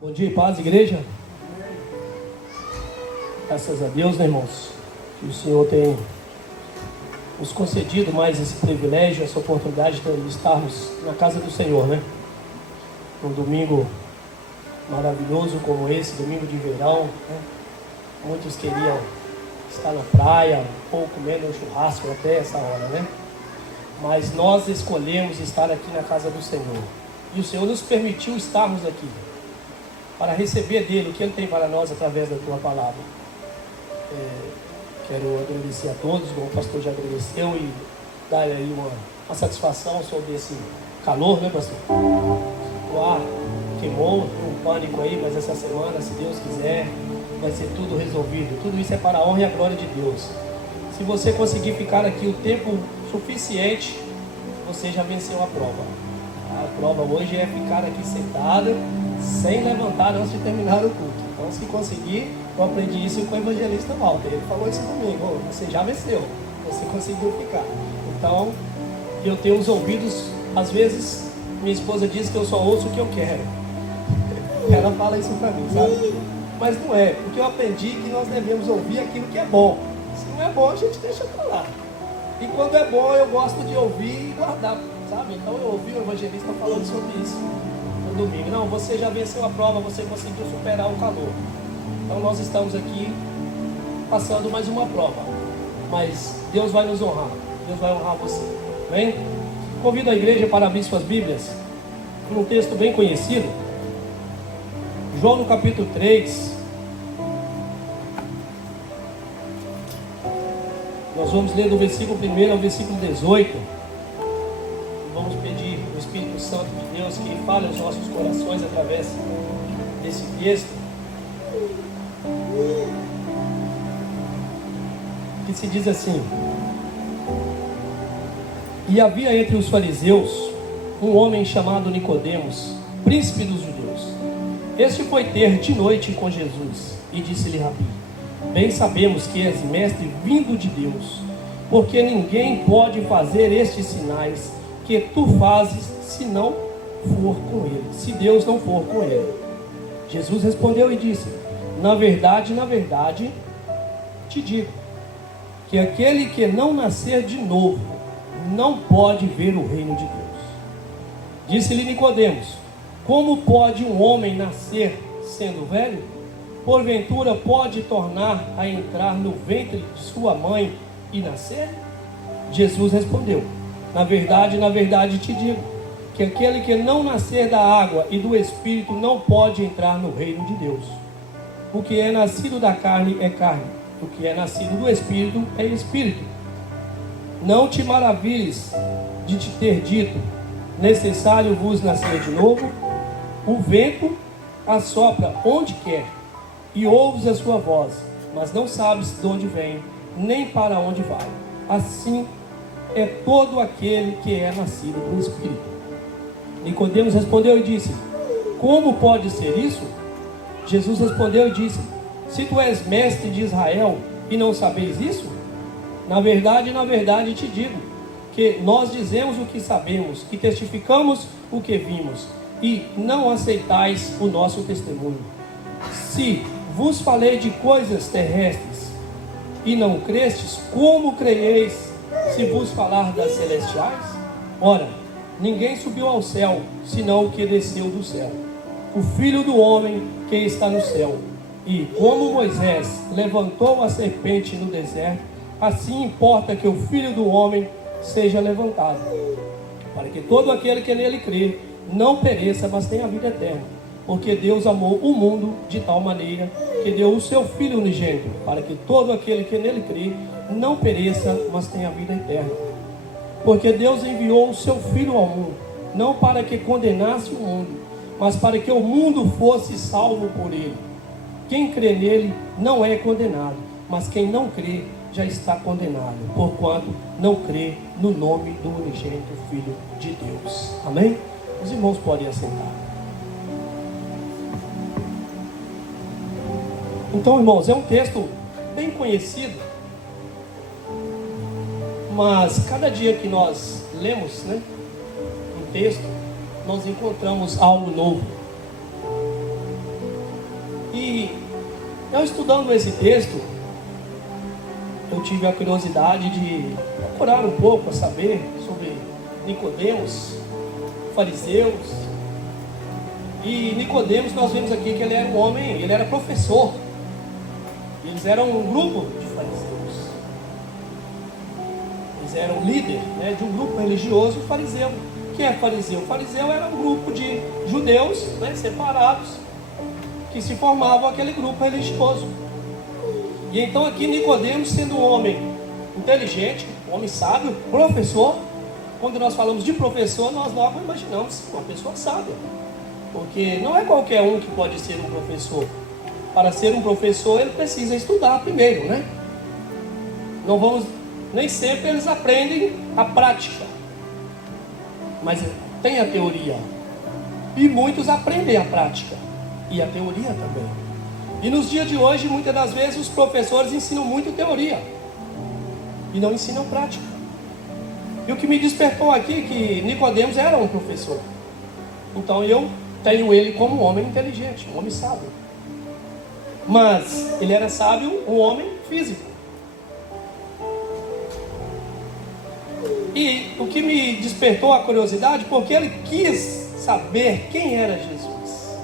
Bom dia e paz, igreja. Graças a Deus, né, irmãos, que o Senhor tem nos concedido mais esse privilégio, essa oportunidade de estarmos na casa do Senhor, né? Um domingo maravilhoso como esse, domingo de verão, né? Muitos queriam estar na praia, ou comendo um churrasco até essa hora, né? Mas nós escolhemos estar aqui na casa do Senhor. E o Senhor nos permitiu estarmos aqui para receber dele o que ele tem para nós através da tua palavra. Quero agradecer a todos, como o pastor já agradeceu, e dar aí uma satisfação sobre esse calor, né, pastor? O ar queimou, tem um pânico aí, mas essa semana, se Deus quiser, vai ser tudo resolvido. Tudo isso é para a honra e a glória de Deus. Se você conseguir ficar aqui o tempo suficiente, você já venceu a prova. A prova hoje é ficar aqui sentada, sem levantar antes de terminar o culto. Então, se conseguir, eu aprendi isso com o evangelista Walter. Ele falou isso comigo: você já venceu, você conseguiu ficar. Então, eu tenho os ouvidos, às vezes, minha esposa diz que eu só ouço o que eu quero. Ela fala isso pra mim, sabe? Mas não é, porque eu aprendi que nós devemos ouvir aquilo que é bom. Se não é bom, a gente deixa pra lá. E quando é bom, eu gosto de ouvir e guardar, sabe? Então eu ouvi o evangelista falando sobre isso no domingo. Não, você já venceu a prova, você conseguiu superar o calor. Então nós estamos aqui passando mais uma prova. Mas Deus vai nos honrar. Deus vai honrar você. Amém? Convido a igreja para abrir suas Bíblias num texto bem conhecido. João no capítulo 3. Nós vamos ler do versículo 1 ao versículo 18. E vamos pedir ao Espírito Santo de Deus que fale aos nossos corações através desse texto. Que se diz assim: E havia entre os fariseus um homem chamado Nicodemos, príncipe dos judeus. Este foi ter de noite com Jesus e disse-lhe: Rabi, bem sabemos que és mestre vindo de Deus, porque ninguém pode fazer estes sinais que tu fazes se não for com ele, se Deus não for com ele. Jesus respondeu e disse: na verdade, te digo, que aquele que não nascer de novo, não pode ver o reino de Deus. Disse-lhe Nicodemos: como pode um homem nascer sendo velho? Porventura pode tornar a entrar no ventre de sua mãe e nascer? Jesus respondeu: na verdade te digo, que aquele que não nascer da água e do Espírito não pode entrar no reino de Deus. O que é nascido da carne é carne, o que é nascido do Espírito é Espírito. Não te maravilhes de te ter dito: necessário vos nascer de novo. O vento assopra onde quer, e ouves a sua voz, mas não sabes de onde vem, nem para onde vai. Assim é todo aquele que é nascido do Espírito. Nicodemos respondeu e disse: como pode ser isso? Jesus respondeu e disse: se tu és mestre de Israel e não sabeis isso? Na verdade te digo, que nós dizemos o que sabemos, que testificamos o que vimos, e não aceitais o nosso testemunho. Se vos falei de coisas terrestres e não crestes, como crereis se vos falar das celestiais? Ora, ninguém subiu ao céu, senão o que desceu do céu, o Filho do homem que está no céu. E como Moisés levantou a serpente no deserto, assim importa que o Filho do homem seja levantado, para que todo aquele que nele crê não pereça, mas tenha a vida eterna. Porque Deus amou o mundo de tal maneira que deu o seu Filho unigênito, para que todo aquele que nele crê não pereça, mas tenha a vida eterna. Porque Deus enviou o seu Filho ao mundo, não para que condenasse o mundo, mas para que o mundo fosse salvo por ele. Quem crê nele não é condenado, mas quem não crê já está condenado, porquanto não crê no nome do unigênito Filho de Deus. Amém? Os irmãos podem assentar. Então, irmãos, é um texto bem conhecido, mas cada dia que nós lemos, um texto, nós encontramos algo novo. E eu estudando esse texto, eu tive a curiosidade de procurar um pouco, a saber sobre Nicodemos, fariseus. E Nicodemos, nós vemos aqui que ele era um homem, ele era professor. Eles eram um grupo de fariseus. Eles eram líder, né, de um grupo religioso fariseu. O que é fariseu? Fariseu era um grupo de judeus, né, separados, que se formavam aquele grupo religioso. E então aqui Nicodemos, sendo um homem inteligente, um homem sábio, professor. Quando nós falamos de professor, nós logo imaginamos uma pessoa sábia, porque não é qualquer um que pode ser um professor. Para ser um professor, ele precisa estudar primeiro, né? Não vamos, nem sempre eles aprendem a prática, mas tem a teoria. E muitos aprendem a prática e a teoria também. E nos dias de hoje, muitas das vezes, os professores ensinam muito teoria e não ensinam prática. E o que me despertou aqui, que Nicodemos era um professor. Então eu tenho ele como um homem inteligente, um homem sábio. Mas ele era sábio, um homem físico. E o que me despertou a curiosidade, porque ele quis saber quem era Jesus.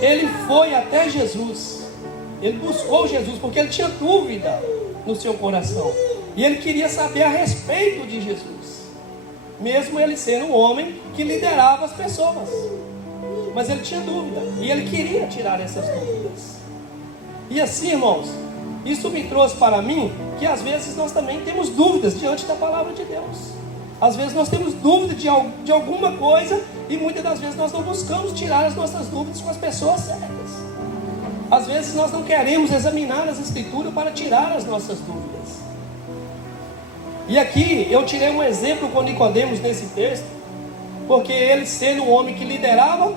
Ele foi até Jesus. Ele buscou Jesus, porque ele tinha dúvida no seu coração. E ele queria saber a respeito de Jesus, mesmo ele sendo um homem que liderava as pessoas. Mas ele tinha dúvida, e ele queria tirar essas dúvidas. E assim, irmãos, isso me trouxe para mim que às vezes nós também temos dúvidas diante da palavra de Deus. Às vezes nós temos dúvida de alguma coisa, e muitas das vezes nós não buscamos tirar as nossas dúvidas com as pessoas certas. Às vezes nós não queremos examinar as Escrituras para tirar as nossas dúvidas. E aqui eu tirei um exemplo com Nicodemos nesse texto, porque ele, sendo um homem que liderava,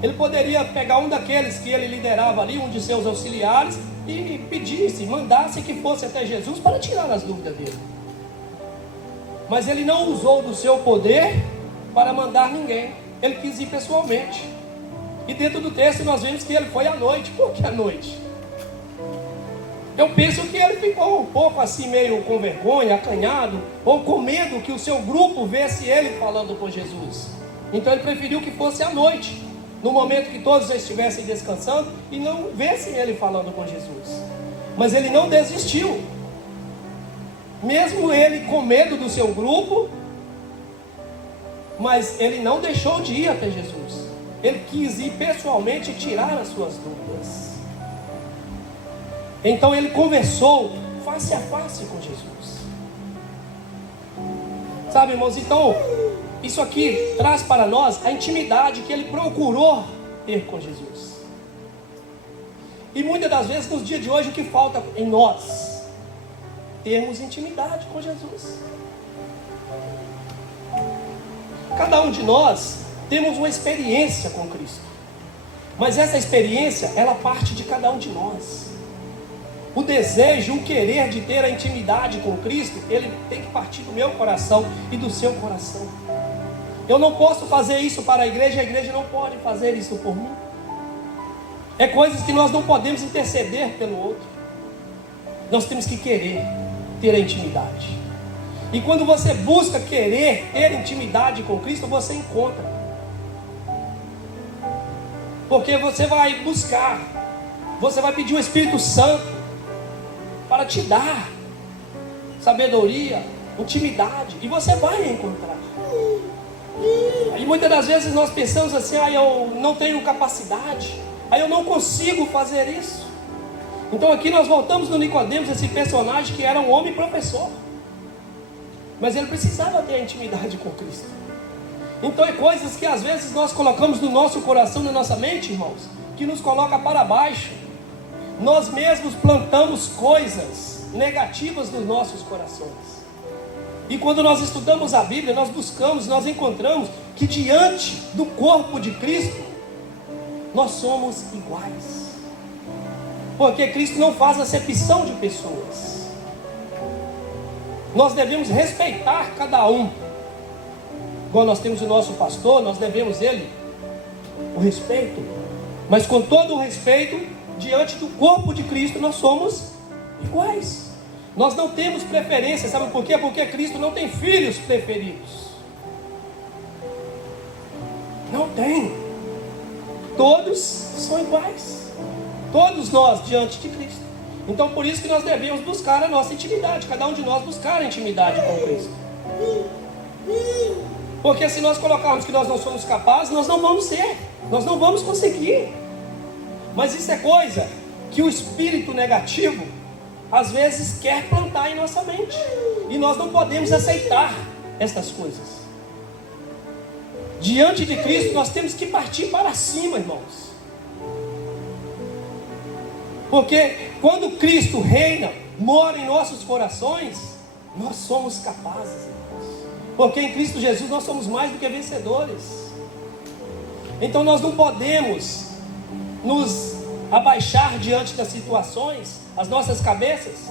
ele poderia pegar um daqueles que ele liderava ali, um de seus auxiliares, e pedisse, mandasse que fosse até Jesus para tirar as dúvidas dele. Mas ele não usou do seu poder para mandar ninguém. Ele quis ir pessoalmente. E dentro do texto nós vemos que ele foi à noite. Por que à noite? Eu penso que ele ficou um pouco assim, meio com vergonha, acanhado, ou com medo que o seu grupo visse ele falando com Jesus. Então ele preferiu que fosse à noite, no momento que todos estivessem descansando, e não vissem ele falando com Jesus. Mas ele não desistiu. Mesmo ele com medo do seu grupo, mas ele não deixou de ir até Jesus. Ele quis ir pessoalmente e tirar as suas dúvidas. Então ele conversou face a face com Jesus. Sabe, irmãos, então isso aqui traz para nós a intimidade que ele procurou ter com Jesus. E muitas das vezes nos dias de hoje o que falta em nós? Termos intimidade com Jesus. Cada um de nós temos uma experiência com Cristo, mas essa experiência, ela parte de cada um de nós. O desejo, o querer de ter a intimidade com Cristo, ele tem que partir do meu coração e do seu coração. Eu não posso fazer isso para a igreja não pode fazer isso por mim. É coisas que nós não podemos interceder pelo outro. Nós temos que querer ter a intimidade. E quando você busca querer ter intimidade com Cristo, você encontra. Porque você vai buscar, você vai pedir o Espírito Santo para te dar sabedoria, intimidade, e você vai encontrar. E muitas das vezes nós pensamos assim: eu não tenho capacidade, eu não consigo fazer isso. Então aqui nós voltamos no Nicodemos, esse personagem que era um homem professor, mas ele precisava ter a intimidade com Cristo. Então é coisas que às vezes nós colocamos no nosso coração, na nossa mente, irmãos, que nos coloca para baixo. Nós mesmos plantamos coisas negativas nos nossos corações. E quando nós estudamos a Bíblia, nós buscamos, nós encontramos que diante do corpo de Cristo, nós somos iguais. Porque Cristo não faz acepção de pessoas. Nós devemos respeitar cada um. Igual nós temos o nosso pastor, nós devemos ele o respeito. Mas com todo o respeito, diante do corpo de Cristo, nós somos iguais. Nós não temos preferência, sabe por quê? Porque Cristo não tem filhos preferidos. Não tem. Todos são iguais. Todos nós diante de Cristo. Então por isso que nós devemos buscar a nossa intimidade. Cada um de nós buscar a intimidade com Cristo. Porque se nós colocarmos que nós não somos capazes, nós não vamos ser. Nós não vamos conseguir. Mas isso é coisa que o espírito negativo às vezes quer plantar em nossa mente. E nós não podemos aceitar essas coisas. Diante de Cristo nós temos que partir para cima, irmãos. Porque quando Cristo reina, mora em nossos corações, nós somos capazes, irmãos. Porque em Cristo Jesus nós somos mais do que vencedores. Então nós não podemos nos abaixar diante das situações, as nossas cabeças,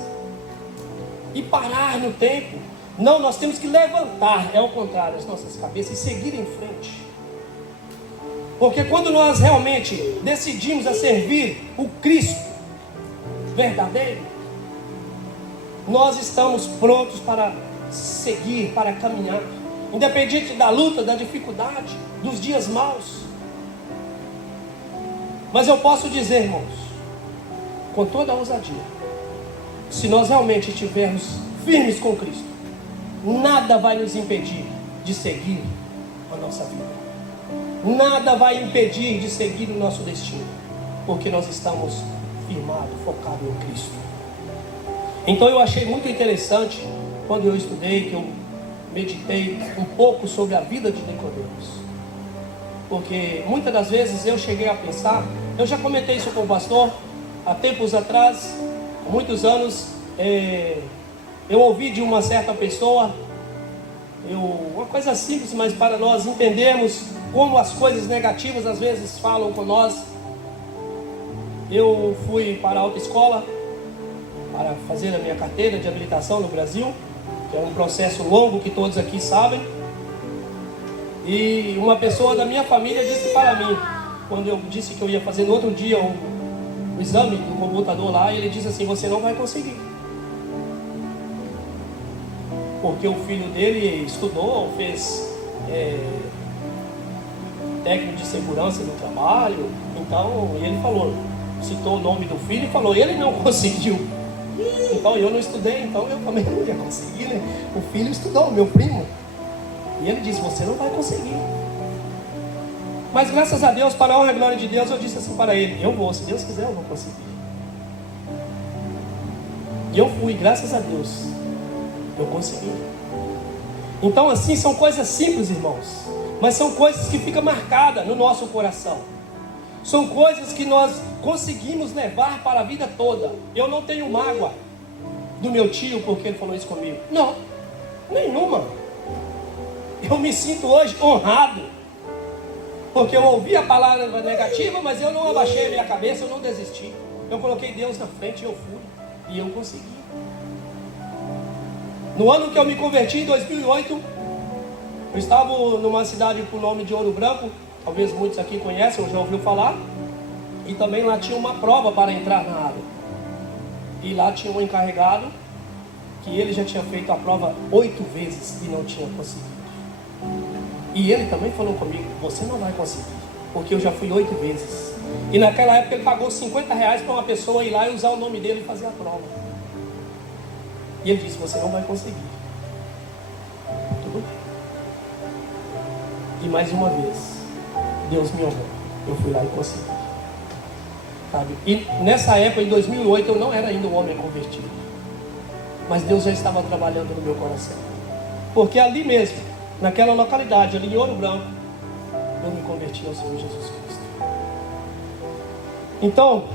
e parar no tempo. Não, nós temos que levantar, é o contrário, as nossas cabeças e seguir em frente. Porque quando nós realmente decidimos a servir o Cristo verdadeiro, nós estamos prontos para seguir, para caminhar, independente da luta, da dificuldade, dos dias maus. Mas eu posso dizer, irmãos, com toda a ousadia, se nós realmente estivermos firmes com Cristo, nada vai nos impedir de seguir a nossa vida. Nada vai impedir de seguir o nosso destino, porque nós estamos firmados, focados em Cristo. Então eu achei muito interessante, quando eu estudei, que eu meditei um pouco sobre a vida de Nicodemos. Porque muitas das vezes eu cheguei a pensar, eu já comentei isso com o pastor, há tempos atrás, há muitos anos, eu ouvi de uma certa pessoa, uma coisa simples, mas para nós entendermos como as coisas negativas às vezes falam com nós. Eu fui para a autoescola para fazer a minha carteira de habilitação no Brasil, que é um processo longo que todos aqui sabem. E uma pessoa da minha família disse para mim, quando eu disse que eu ia fazer no outro dia o exame do computador lá, ele disse assim: você não vai conseguir. Porque o filho dele estudou, fez técnico de segurança do trabalho. Então ele falou, citou o nome do filho e falou, ele não conseguiu. Então eu não estudei, então eu também não ia conseguir, né? O filho estudou, meu primo. E ele disse, você não vai conseguir. Mas graças a Deus, para a honra e glória de Deus, eu disse assim para ele, eu vou, se Deus quiser eu vou conseguir. E eu fui, graças a Deus, eu consegui. Então assim, são coisas simples, irmãos, mas são coisas que ficam marcadas no nosso coração. São coisas que nós conseguimos levar para a vida toda. Eu não tenho mágoa do meu tio porque ele falou isso comigo. Não, nenhuma. Eu me sinto hoje honrado, porque eu ouvi a palavra negativa, mas eu não abaixei a minha cabeça, eu não desisti. Eu coloquei Deus na frente e eu fui. E eu consegui. No ano que eu me converti, em 2008, eu estava numa cidade com o nome de Ouro Branco. Talvez muitos aqui conhecem ou já ouviram falar. E também lá tinha uma prova para entrar na área. E lá tinha um encarregado, que ele já tinha feito a prova 8 vezes e não tinha conseguido. E ele também falou comigo, você não vai conseguir, porque eu já fui 8 vezes. E naquela época ele pagou R$50 para uma pessoa ir lá e usar o nome dele e fazer a prova. E ele disse, você não vai conseguir. Tudo bem. E mais uma vez, Deus me honrou. Eu fui lá e consegui. Sabe? E nessa época, em 2008, eu não era ainda um homem convertido. Mas Deus já estava trabalhando no meu coração. Porque ali mesmo, naquela localidade, ali em Ouro Branco, eu me converti ao Senhor Jesus Cristo. Então,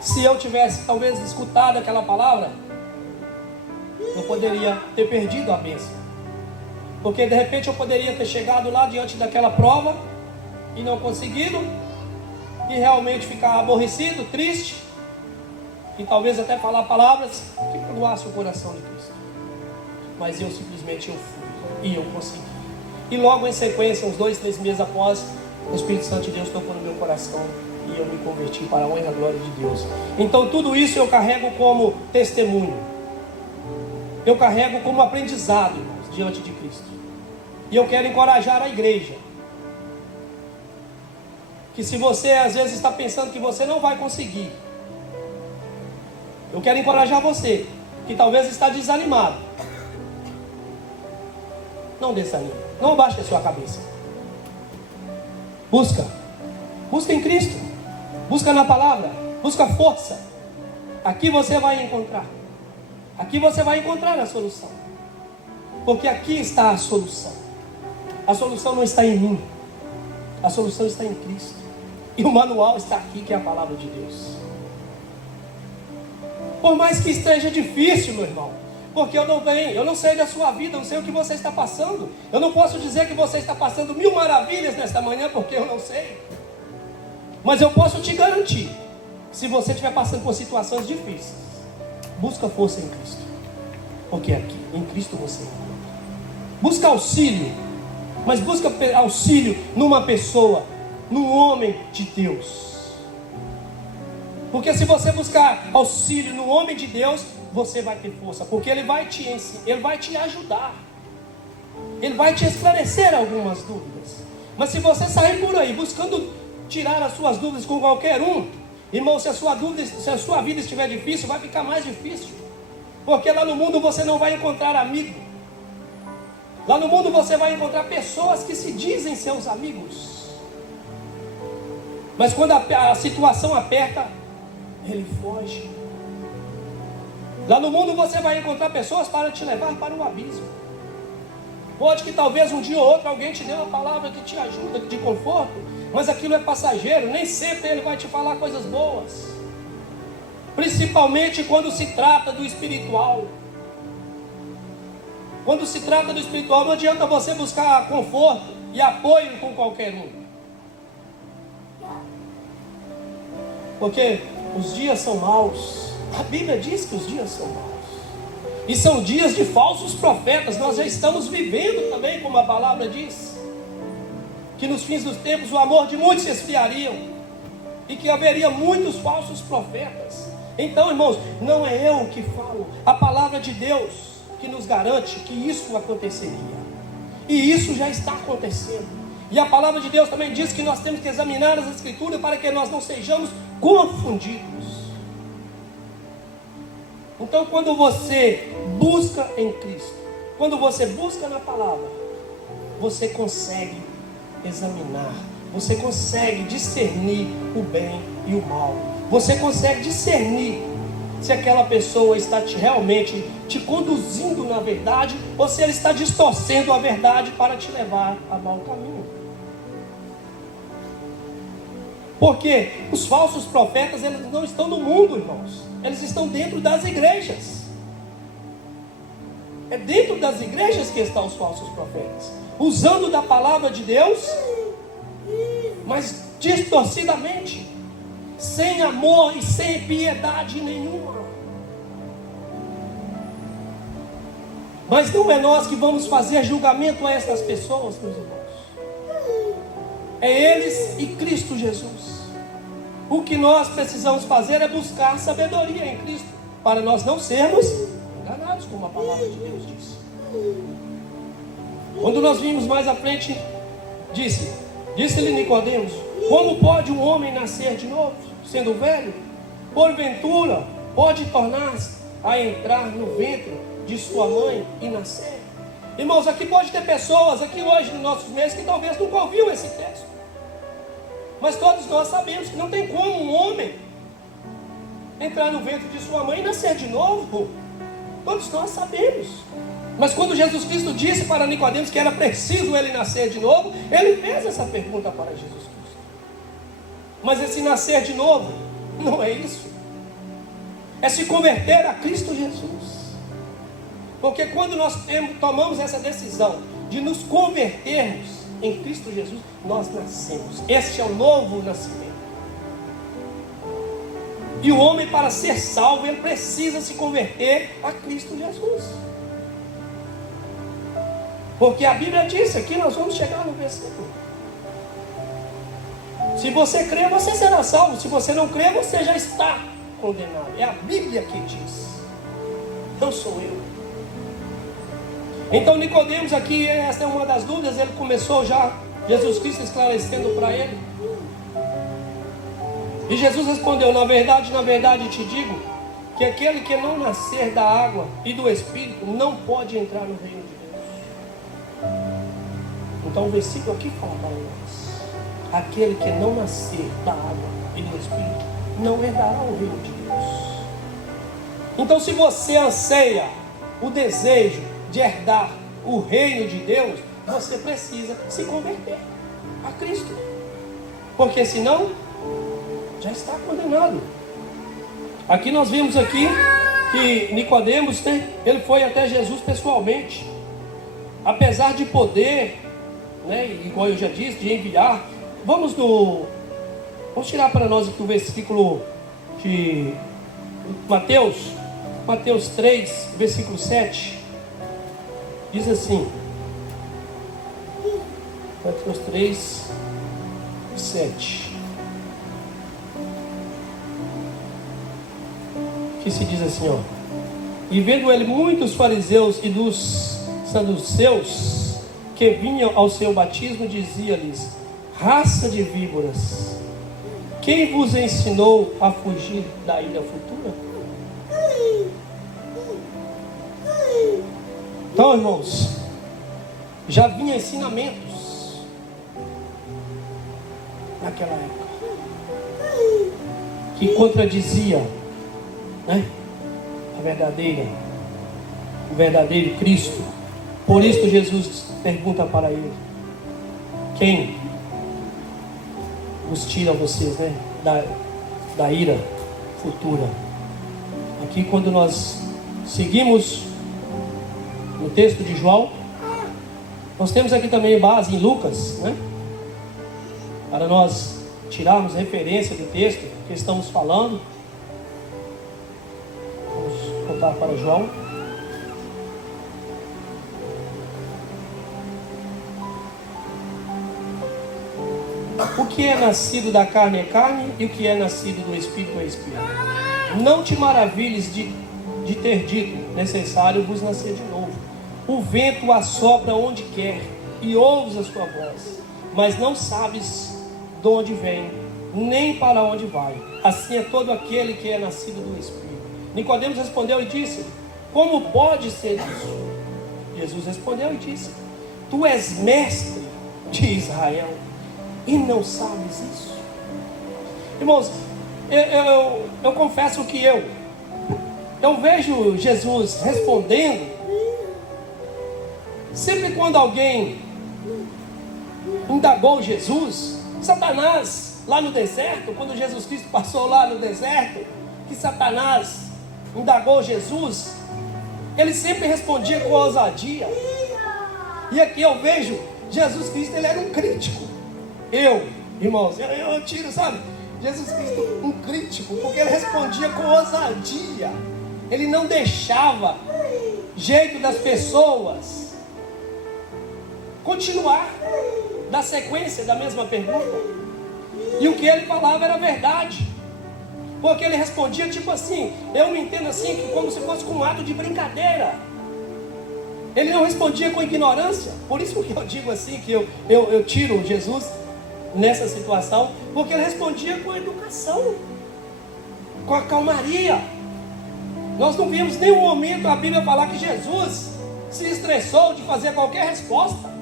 se eu tivesse talvez escutado aquela palavra, eu poderia ter perdido a bênção. Porque de repente eu poderia ter chegado lá diante daquela prova e não conseguido, e realmente ficar aborrecido, triste, e talvez até falar palavras que perdoassem o coração de Cristo. Mas eu simplesmente fui e eu consegui. E logo em sequência, uns 2, 3 meses após, o Espírito Santo de Deus tocou no meu coração e eu me converti para a honra e a glória de Deus. Então tudo isso eu carrego como testemunho. Eu carrego como aprendizado, irmãos, diante de Cristo. E eu quero encorajar a igreja. Que se você às vezes está pensando que você não vai conseguir, eu quero encorajar você, que talvez está desanimado. Não desanime, não abaixe a sua cabeça. Busca em Cristo, busca na palavra, busca força. Aqui você vai encontrar a solução, porque aqui está a solução. A solução não está em mim, a solução está em Cristo, e o manual está aqui, que é a palavra de Deus. Por mais que esteja difícil, meu irmão, porque eu não sei da sua vida, eu não sei o que você está passando. Eu não posso dizer que você está passando 1000 maravilhas nesta manhã, porque eu não sei. Mas eu posso te garantir, se você estiver passando por situações difíceis, busca força em Cristo, porque aqui, em Cristo você encontra. Busca auxílio, mas busca auxílio numa pessoa, num homem de Deus. Porque se você buscar auxílio no homem de Deus, você vai ter força, porque ele vai te ensinar, ele vai te ajudar, ele vai te esclarecer algumas dúvidas. Mas se você sair por aí buscando tirar as suas dúvidas com qualquer um, irmão, se a sua vida estiver difícil, vai ficar mais difícil, porque lá no mundo você não vai encontrar amigo. Lá no mundo você vai encontrar pessoas que se dizem seus amigos, mas quando a situação aperta, ele foge. Lá no mundo você vai encontrar pessoas para te levar para o abismo. Pode que talvez um dia ou outro alguém te dê uma palavra que te ajuda, de conforto, mas aquilo é passageiro, nem sempre ele vai te falar coisas boas. Principalmente quando se trata do espiritual. Quando se trata do espiritual, não adianta você buscar conforto e apoio com qualquer um. Porque os dias são maus. A Bíblia diz que os dias são maus. E são dias de falsos profetas. Nós já estamos vivendo também, como a palavra diz, que nos fins dos tempos o amor de muitos se esfriaria, e que haveria muitos falsos profetas. Então, irmãos, não é eu que falo, a palavra de Deus que nos garante que isso aconteceria. E isso já está acontecendo. E a palavra de Deus também diz que nós temos que examinar as Escrituras para que nós não sejamos confundidos. Então, quando você busca em Cristo, quando você busca na palavra, você consegue examinar, você consegue discernir o bem e o mal. Você consegue discernir se aquela pessoa está realmente te conduzindo na verdade, ou se ela está distorcendo a verdade para te levar a mau caminho. Porque os falsos profetas, eles não estão no mundo, irmãos. Eles estão dentro das igrejas. É dentro das igrejas que estão os falsos profetas, usando da palavra de Deus, mas distorcidamente, sem amor e sem piedade nenhuma. Mas não é nós que vamos fazer julgamento a essas pessoas, meus irmãos. É eles e Cristo Jesus. O que nós precisamos fazer é buscar sabedoria em Cristo, para nós não sermos enganados, como a palavra de Deus diz. Quando nós vimos mais à frente, disse-lhe Nicodemos: como pode um homem nascer de novo, sendo velho? Porventura pode tornar-se a entrar no ventre de sua mãe e nascer? Irmãos, aqui pode ter pessoas aqui hoje nos nossos meios que talvez nunca ouviram esse texto, mas todos nós sabemos que não tem como um homem entrar no ventre de sua mãe e nascer de novo. Todos nós sabemos. Mas quando Jesus Cristo disse para Nicodemos que era preciso ele nascer de novo, ele fez essa pergunta para Jesus Cristo. Mas esse nascer de novo não é isso. É se converter a Cristo Jesus. Porque quando nós tomamos essa decisão de nos convertermos em Cristo Jesus, nós nascemos. Este é o novo nascimento. E o homem, para ser salvo, ele precisa se converter a Cristo Jesus. Porque a Bíblia diz, aqui nós vamos chegar no versículo, Se você crer, você será salvo. Se você não crer, você já está condenado. É a Bíblia que diz. Não sou eu. Então Nicodemos aqui, esta é uma das dúvidas. Ele começou já, Jesus Cristo esclarecendo para ele. E Jesus respondeu: na verdade te digo, que aquele que não nascer da água e do Espírito não pode entrar no reino de Deus. Então o versículo aqui fala para nós: aquele que não nascer da água e do Espírito não herdará o reino de Deus. Então, se você anseia o desejo de herdar o reino de Deus, você precisa se converter a Cristo, porque senão já está condenado. Aqui nós vimos aqui que Nicodemos, né, ele foi até Jesus pessoalmente, apesar de poder, né, igual eu já disse, de enviar. Vamos tirar para nós aqui o versículo de Mateus 3, versículo 7, diz assim, Mateus 3, 7, que se diz assim, ó: e vendo ele muitos fariseus e dos saduceus que vinham ao seu batismo, dizia-lhes: raça de víboras, quem vos ensinou a fugir da ira futura? Então, irmãos, já vinha ensinamentos naquela época que contradizia, né, o verdadeiro Cristo. Por isso Jesus pergunta para ele: quem os tira vocês, né, da ira futura? Aqui, quando nós seguimos no texto de João, nós temos aqui também base em Lucas, né, para nós tirarmos referência do texto que estamos falando. Vamos voltar para João. O que é nascido da carne é carne, e o que é nascido do Espírito é Espírito. Não te maravilhes de ter dito: necessário vos nascer de novo. O vento assopra onde quer, e ouves a sua voz, mas não sabes de onde vem, nem para onde vai. Assim é todo aquele que é nascido do Espírito. Nicodemos respondeu e disse: como pode ser isso? Jesus respondeu e disse: tu és mestre de Israel e não sabes isso? Irmãos, eu confesso que eu vejo Jesus respondendo. Sempre quando alguém indagou Jesus, Satanás, lá no deserto, quando Jesus Cristo passou lá no deserto, que Satanás indagou Jesus, ele sempre respondia com ousadia. E aqui eu vejo Jesus Cristo, ele era um crítico. Irmãos, eu tiro, sabe, Jesus Cristo um crítico, porque ele respondia com ousadia. Ele não deixava jeito das pessoas continuar da sequência da mesma pergunta. E o que ele falava era verdade, porque ele respondia tipo assim, eu me entendo assim, que como se fosse com um ato de brincadeira. Ele não respondia com ignorância. Por isso que eu digo assim, que eu tiro Jesus nessa situação, porque ele respondia com educação, com a calmaria. Nós não vimos nenhum momento a Bíblia falar que Jesus se estressou de fazer qualquer resposta.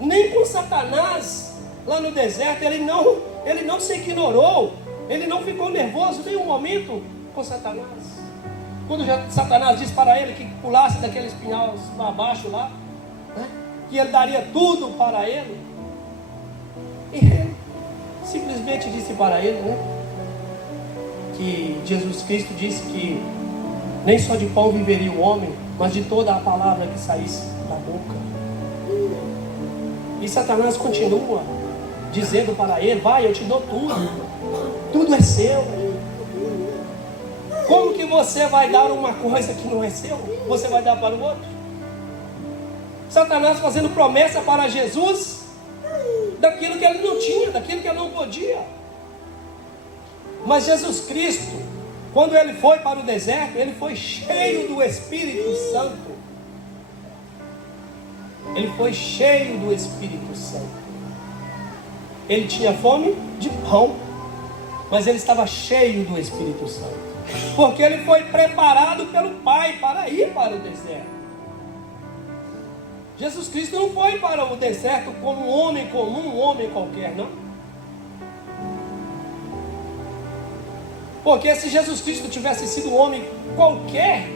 Nem com Satanás lá no deserto, ele não se ignorou, ele não ficou nervoso em nenhum momento com Satanás. Quando Satanás disse para ele que pulasse daqueles pinhais para baixo lá, né, que ele daria tudo para ele, e ele simplesmente disse para ele, né, que Jesus Cristo disse que nem só de pão viveria o homem, mas de toda a palavra que saísse da boca. E Satanás continua dizendo para ele: vai, eu te dou tudo é seu. Como que você vai dar uma coisa que não é seu? Você vai dar para o outro? Satanás fazendo promessa para Jesus, daquilo que ele não tinha, daquilo que ele não podia. Mas Jesus Cristo, quando ele foi para o deserto, ele foi cheio do Espírito Santo. Ele foi cheio do Espírito Santo. Ele tinha fome de pão, mas ele estava cheio do Espírito Santo, porque ele foi preparado pelo Pai para ir para o deserto. Jesus Cristo não foi para o deserto como um homem comum, um homem qualquer, não. Porque se Jesus Cristo tivesse sido um homem qualquer,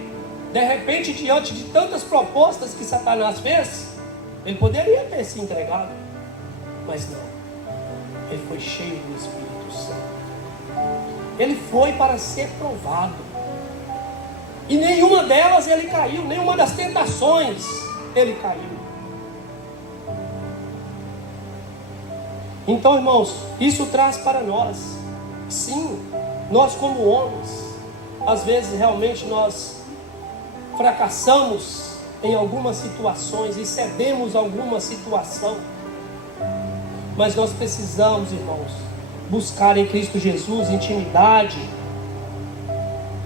de repente, diante de tantas propostas que Satanás fez, ele poderia ter se entregado, mas não. Ele foi cheio do Espírito Santo. Ele foi para ser provado. E nenhuma delas ele caiu, nenhuma das tentações ele caiu. Então, irmãos, isso traz para nós, sim, nós como homens, às vezes realmente nós fracassamos em algumas situações e cedemos a alguma situação. Mas nós precisamos, irmãos, buscar em Cristo Jesus intimidade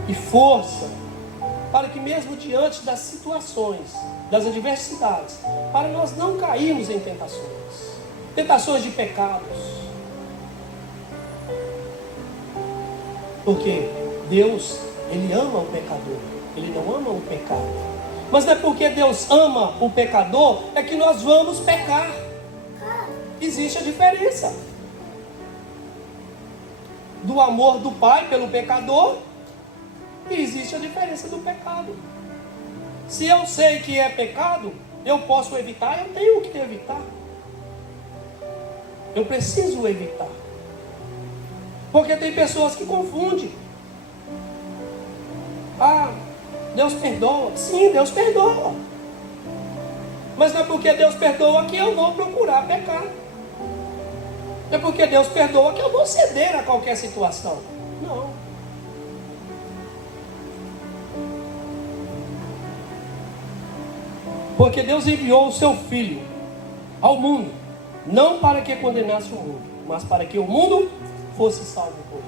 e força, para que mesmo diante das situações, das adversidades, para nós não cairmos em tentações de pecados. Porque Deus, Ele ama o pecador, Ele não ama o pecado. Mas não é porque Deus ama o pecador, é que nós vamos pecar. Existe a diferença do amor do Pai pelo pecador, e existe a diferença do pecado. Se eu sei que é pecado, eu posso evitar, eu tenho que evitar. Eu preciso evitar. Porque tem pessoas que confundem. Ah, Deus perdoa. Sim, Deus perdoa. Mas não é porque Deus perdoa que eu vou procurar pecar. Não é porque Deus perdoa que eu vou ceder a qualquer situação. Não. Porque Deus enviou o seu Filho ao mundo, não para que condenasse o mundo, mas para que o mundo fosse salvo por ele.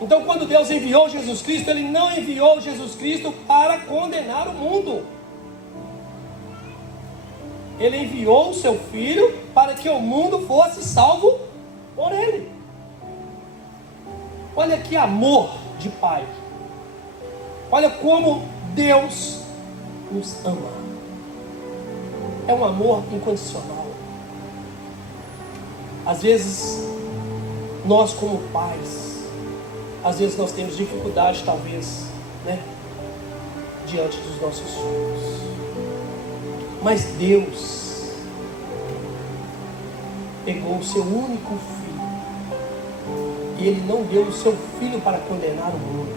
Então, quando Deus enviou Jesus Cristo, Ele não enviou Jesus Cristo para condenar o mundo. Ele enviou o seu Filho para que o mundo fosse salvo por Ele. Olha que amor de Pai. Olha como Deus nos ama. É um amor incondicional. Às vezes, nós como pais, às vezes nós temos dificuldade, talvez, diante dos nossos filhos. Mas Deus pegou o seu único filho, e Ele não deu o seu filho para condenar o mundo,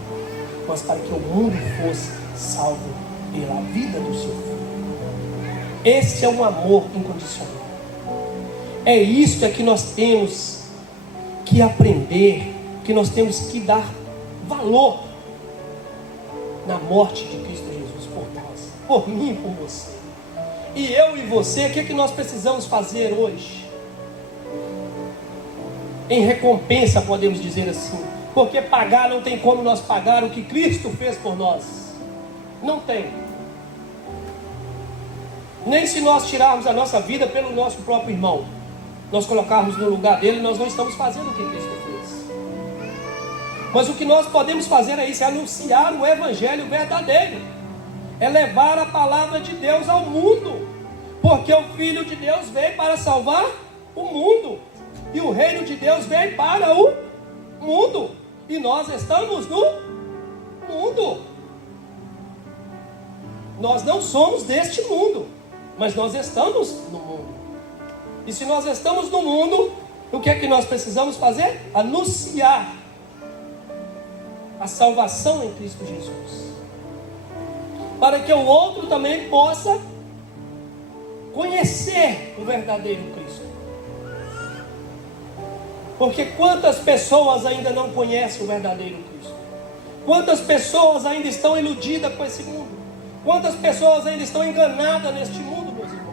mas para que o mundo fosse salvo pela vida do seu filho. Esse é um amor incondicional. É isso que nós temos que aprender, que nós temos que dar valor na morte de Cristo Jesus por nós, por mim e por você. E eu e você, o que nós precisamos fazer hoje? Em recompensa, podemos dizer assim, porque pagar não tem como nós pagar o que Cristo fez por nós. Não tem. Nem se nós tirarmos a nossa vida pelo nosso próprio irmão, nós colocarmos no lugar dele, nós não estamos fazendo o que Cristo fez. Mas o que nós podemos fazer é isso, é anunciar o Evangelho verdadeiro, é levar a palavra de Deus ao mundo, porque o Filho de Deus veio para salvar o mundo, e o reino de Deus veio para o mundo, e nós estamos no mundo. Nós não somos deste mundo, mas nós estamos no mundo. E se nós estamos no mundo, o que é que nós precisamos fazer? Anunciar a salvação em Cristo Jesus, para que o outro também possa conhecer o verdadeiro Cristo. Porque quantas pessoas ainda não conhecem o verdadeiro Cristo? Quantas pessoas ainda estão iludidas com esse mundo? Quantas pessoas ainda estão enganadas neste mundo, meus irmãos?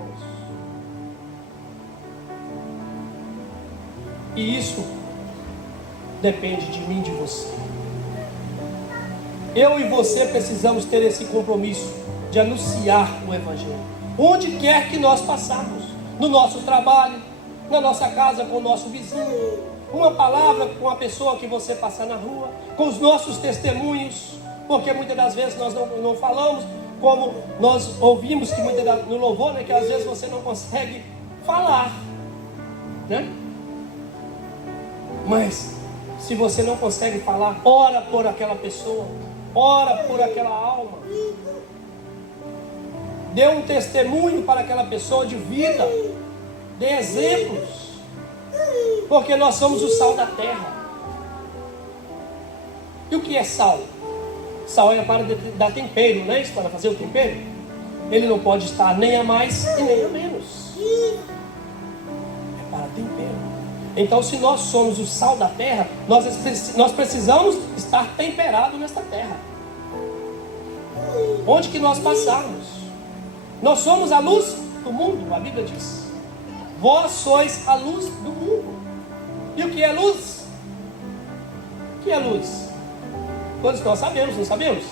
E isso depende de mim e de você. Eu e você precisamos ter esse compromisso de anunciar o Evangelho, onde quer que nós passarmos, no nosso trabalho, na nossa casa, com o nosso vizinho, uma palavra com a pessoa que você passar na rua, com os nossos testemunhos, porque muitas das vezes nós não falamos, como nós ouvimos que no louvor, né, que às vezes você não consegue falar, né? Mas se você não consegue falar, ora por aquela pessoa, ora por aquela alma, dê um testemunho para aquela pessoa de vida, dê exemplos, porque nós somos o sal da terra. E o que é sal? Sal é para dar tempero, não é isso? Para fazer o tempero. Ele não pode estar nem a mais e nem a menos. É para tempero. Então, se nós somos o sal da terra, nós precisamos estar temperados nesta terra. Onde que nós passarmos? Nós somos a luz do mundo, a Bíblia diz. Vós sois a luz do mundo. E o que é luz? O que é luz? Todos nós sabemos, não sabemos?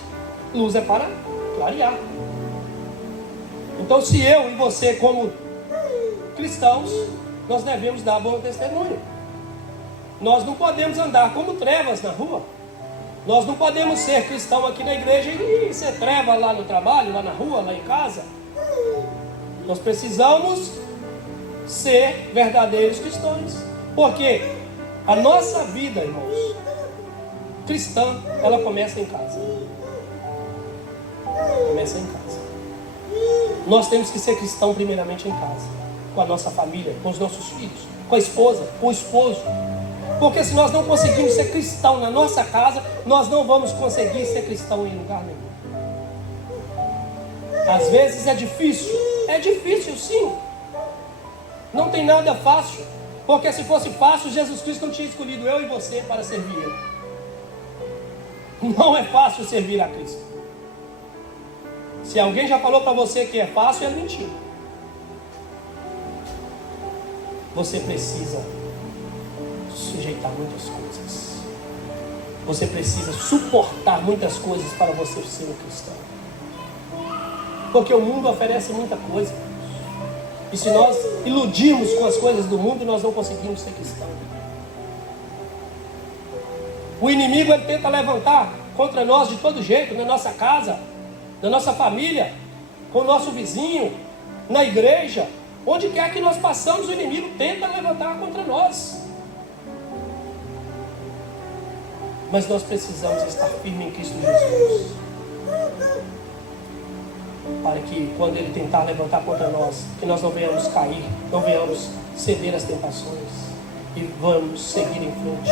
Luz é para clarear. Então, se eu e você, como cristãos, nós devemos dar bom testemunho. Nós não podemos andar como trevas na rua. Nós não podemos ser cristão aqui na igreja e ser treva lá no trabalho, lá na rua, lá em casa. Nós precisamos ser verdadeiros cristãos. Porque a nossa vida, irmãos, cristã, ela começa em casa. Começa em casa. Nós temos que ser cristão primeiramente em casa, com a nossa família, com os nossos filhos, com a esposa, com o esposo. Porque se nós não conseguimos ser cristão na nossa casa, nós não vamos conseguir ser cristão em lugar nenhum. Às vezes é difícil sim. Não tem nada fácil, porque se fosse fácil, Jesus Cristo não tinha escolhido eu e você para servir Ele. Não é fácil servir a Cristo. Se alguém já falou para você que é fácil, é mentira. Você precisa sujeitar muitas coisas. Você precisa suportar muitas coisas para você ser um cristão. Porque o mundo oferece muita coisa. E se nós iludirmos com as coisas do mundo, nós não conseguimos ser cristãos. O inimigo, ele tenta levantar contra nós de todo jeito, na nossa casa, na nossa família, com o nosso vizinho, na igreja, onde quer que nós passamos, o inimigo tenta levantar contra nós. Mas nós precisamos estar firmes em Cristo Jesus, para que quando ele tentar levantar contra nós, que nós não venhamos cair, não venhamos ceder às tentações e vamos seguir em frente.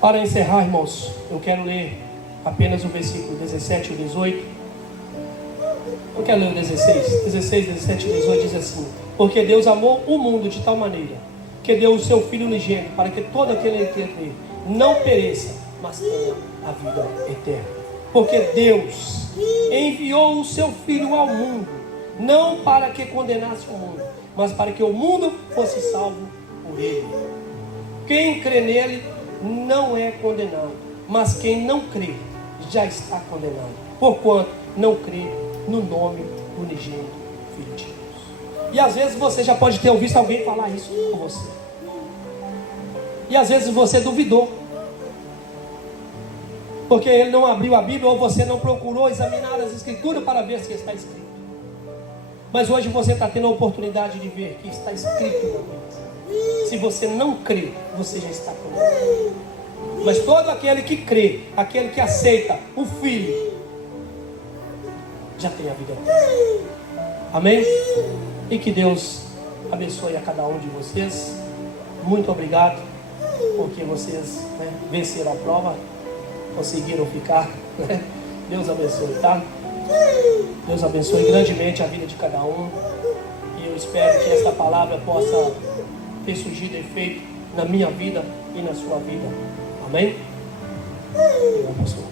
Para encerrar, irmãos, eu quero ler apenas o versículo 17 e 18. Eu quero ler o 16, 17 e 18 diz assim: porque Deus amou o mundo de tal maneira que deu o seu Filho unigênito, para que todo aquele que crê não pereça, mas tenha a vida eterna. Porque Deus enviou o seu Filho ao mundo, não para que condenasse o mundo, mas para que o mundo fosse salvo por ele. Quem crê nele não é condenado, mas quem não crê já está condenado, porquanto não crê no nome do unigênito Filho de Deus. E às vezes você já pode ter ouvido alguém falar isso com você. E às vezes você duvidou, porque ele não abriu a Bíblia, ou você não procurou examinar as Escrituras para ver se está escrito. Mas hoje você está tendo a oportunidade de ver que está escrito na Bíblia. Se você não crê, você já está condenado. Mas todo aquele que crê, aquele que aceita o Filho, já tem a vida eterna. Amém? E que Deus abençoe a cada um de vocês. Muito obrigado, porque vocês venceram a prova, conseguiram ficar, né? Deus abençoe, tá? Deus abençoe grandemente a vida de cada um. E eu espero que esta palavra possa ter surgido efeito na minha vida e na sua vida. Amém? Deus abençoe.